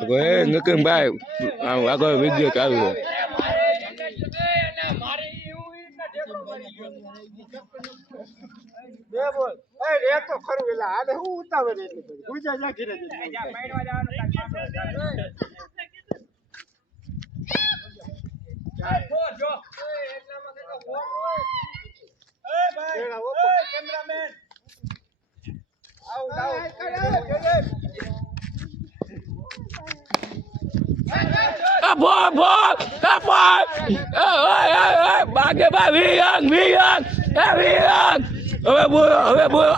હવે નકીનભાઈ આમ આગળ વીડિયો ચાલુ છે બે બોલ એ રે તો ખરું એટલે આને હું ઉતાવળ એટલી બધી ગુજા હવે બોલો હવે બોલો.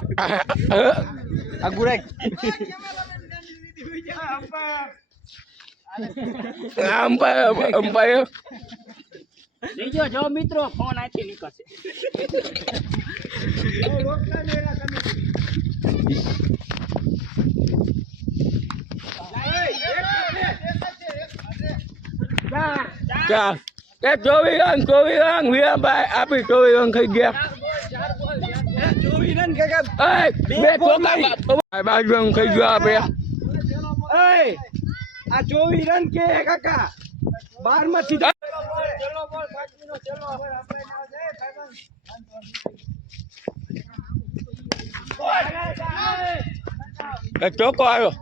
આ અમ્પાયર અમ્પાયર બીજો જો મિત્રો ફોન આથી નીકળશે. ચાલ. એ ચોવીસ રન ચોવીસ રન ભાઈ આપી ચોવીસ રન ખાઈ ગયા. બાજુ રન થઈ ગયો આપે આ ચોવીસ રન કે કાકા? બારમાંથી એ ચોકો આવ્યો.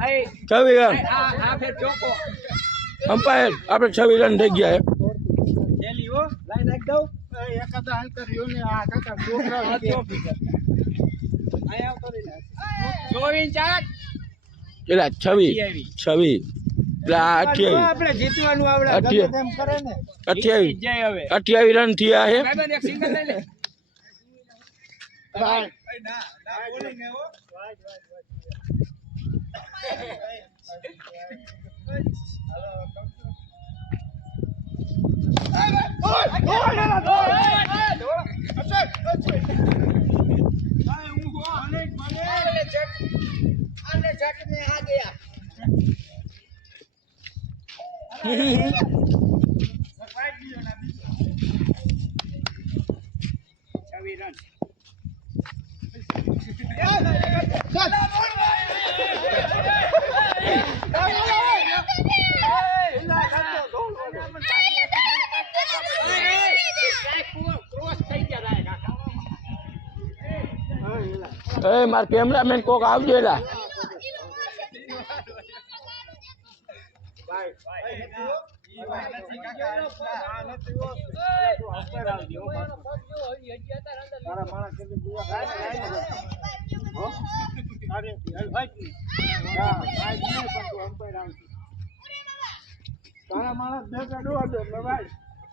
આ છવ્વીસ રન અમ્પાયર આપણે છવ્વીસ રન થઈ ગયા અઠ્યાવીસ. જય હવે. અઠ્યાવીસ રન થયા છે ભાઈબંધ એક સિંગલ લઈ લે છવ્વીસ રન ક્રોસ થઈ ગયા કાકા એ માર કેમેરામેન કોક આવજો એલા. તારા માણસ બે કાઢવા દો ભાઈ.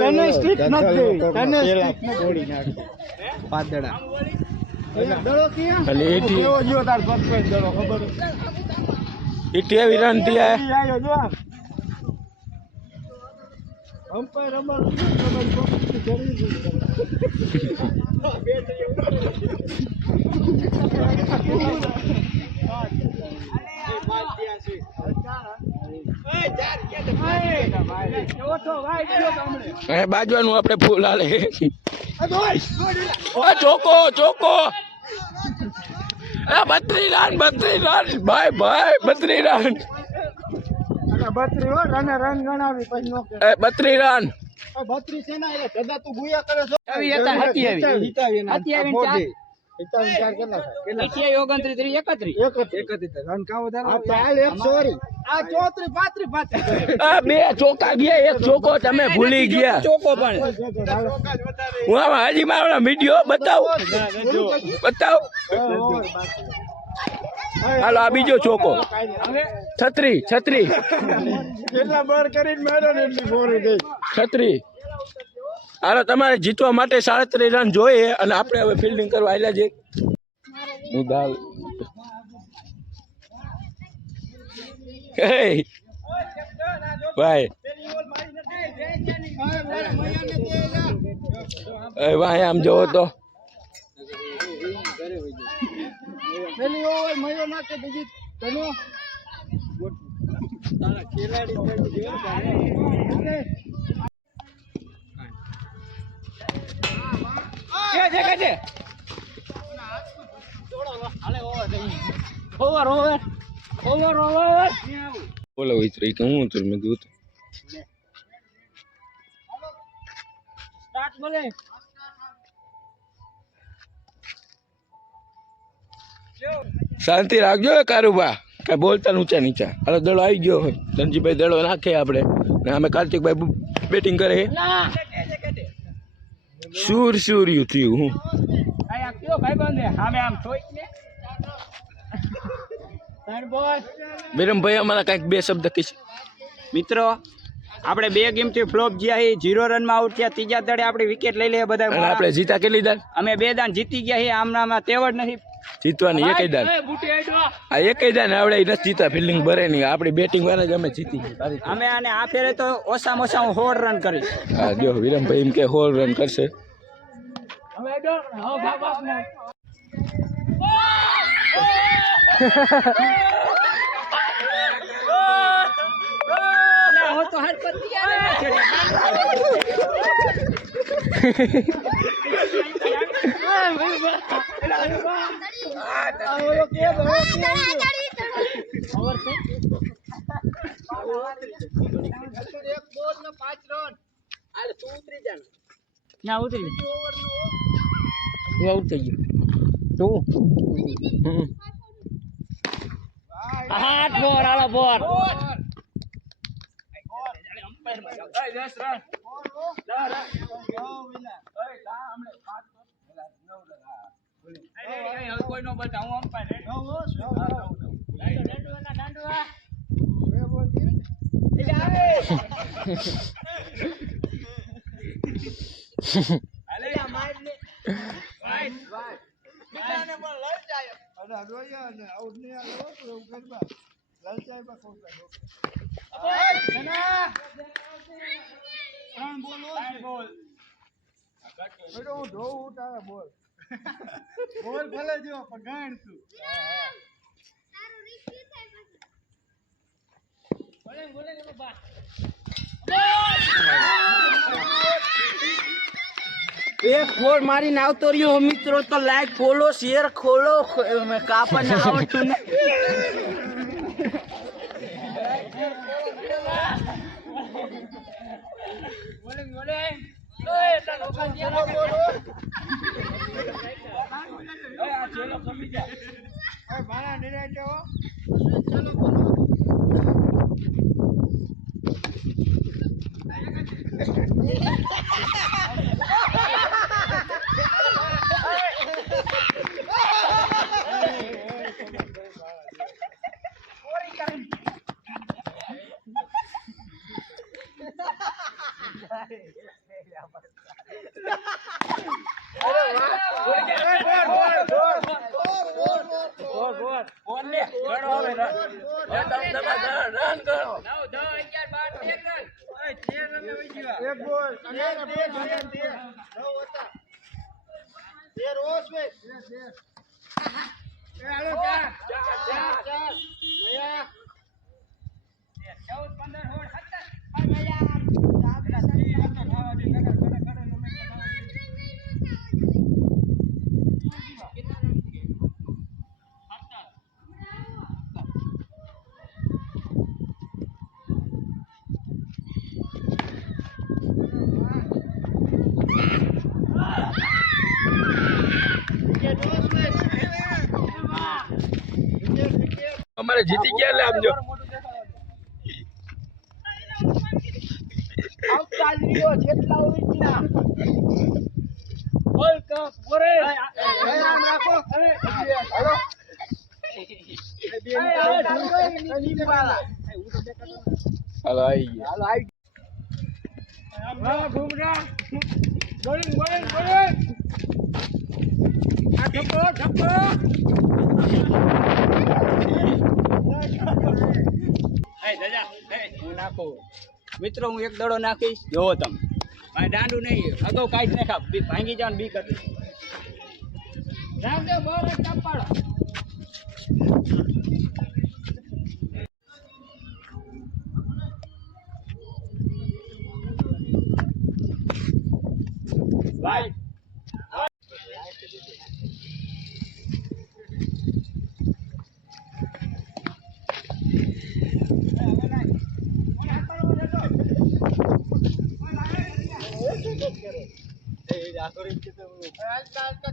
તને સ્ટીક નથી. તને સ્ટીક નથી. પાદડા. દડો ક્યાં? ખાલી એટી કેવો જો તાર પગ દડો ખબર? અઠ્યાવીસ રન થયા. છે. આયો જો અમ્પાયર પકડી જરૂર એ બાજવાનું આપણે ફૂલ હાલે. ચોકો ચોકો. એ બત્રી રન બત્રી રન ભાઈ ભાઈ બત્રી રન બત્રી હો રન રન ગણાવી પછી નો કે એ બત્રી રન બત્રી છે ને એટલે તું ગુયા કરે છો. આવી હતા, હતી આવી. હતી આવી ને ચાર. હિતાવી ચાર કેટલા થાય? અઠ્યાવીસ, ઓગણત્રીસ, ત્રીસ, એકત્રીસ. એકત્રીસ. રન કા વધારે આ એક સોરી આ ચોત્રી પાંત્રી પાંત્રી આ બે ચોકા ગયા એક ચોકો તમે ભૂલી ગયા. ચોકો પણ. હું આમાં હજી મારો વીડિયો બતાવ. બતાવ. હાલો આ બીજો ચોકો. છત્રી છત્રી. કેટલા બર કરીને માર્યો એટલી બોરી ગઈ છત્રી. હાલો, તમારે જીતવા માટે સાડત્રીસ રન જોઈએ અને આપણે હવે ફિલ્ડિંગ કરવા આવેલા છે હું દાલ ભાઈ. એ, ભાઈ, આમ જોવો તો. પેલી ઓવર છે કે છે. ઓવર ઓવર ઓવર ઓવર બોલો વિતરી કે હું હતું મે દૂત સ્ટાર્ટ બોલે. શાંતિ રાખજો કારુબા કઈ બોલતા ઊંચા નીચા. હાલો દડો આવી ગયો હોય. ધનજીભાઈ દડો નાખે આપણે. ને અમે કાર્તિકભાઈ બેટિંગ કરે ના સુર સુર્યું થયું હું આ કયો ભાઈ બંધ સામે આમ થોઈક ને. થયું હું વિરમભાઈ અમારા કાંઈક બે શબ્દ કહીશ. મિત્રો આપણે બે ગેમથી ફ્લોપ ગયા છે જીરો રનમાં આઉટ થયા. ત્રીજા દડે આપણે વિકેટ લઈ લઈએ બધા આપણે જીતા કેટલી દાન અમે બે દાન જીતી ગયા છીએ આમનામાં તેવડ નથી. જીતવાની એક દાન. આ એક દાન આવડે નથી જીતા ફિલ્ડિંગ ભરે નહીં. આપણી બેટિંગ વાળા જ અમે જીતી અમે આને આ ફેરે તો ઓછામાં ઓછા હું હોર રન કરીશ. હા જો વિરમભાઈ એમ કે હોર રન કરશે. પર એક બોલ ને પાંચ જાય ના ઉતરી આઉટ થઈ ગયો. તું આઠ બોર આલો બોર. અને ત્રણ બોલ. બોલ. તારા બોલ. બોલ ભલે જો, પણ ગાણ તું એક ફોર મારીને આવતો રહ્યો મિત્રો, તો લાઈક ફોલો શેર ખોલો. કાપડને આવડતું ને એક પંદર સોળ તેર તેર તેર નવ હતા તેર ઓસ બે તેર તેર એ હાલો ચાર ચાર ચાર ચાર ભૈયા વિકેટ ઓસ બે વિકેટ વિકેટ અમારે જીતી ગયા એટલે આમ જો. આવતા જ રહ્યો જેટલા ઉડીના વર્લ્ડ કપ ઓરે આમ રાખો હાલો, આવી ગયા. હાલો આવી ઘૂમરા ગોળિંગ ગોળિંગ ગોળિંગ આ ઠપકો ઠપકો નાખો. મિત્રો હું એક દડો નાખીશ. જોવો તમે. ભાઈ દાંડું નહીં. અગાઉ જ નાખા. બી- ભાંગી જવાનું બીક હતી રામદેવ બોર એક આજકા આજકા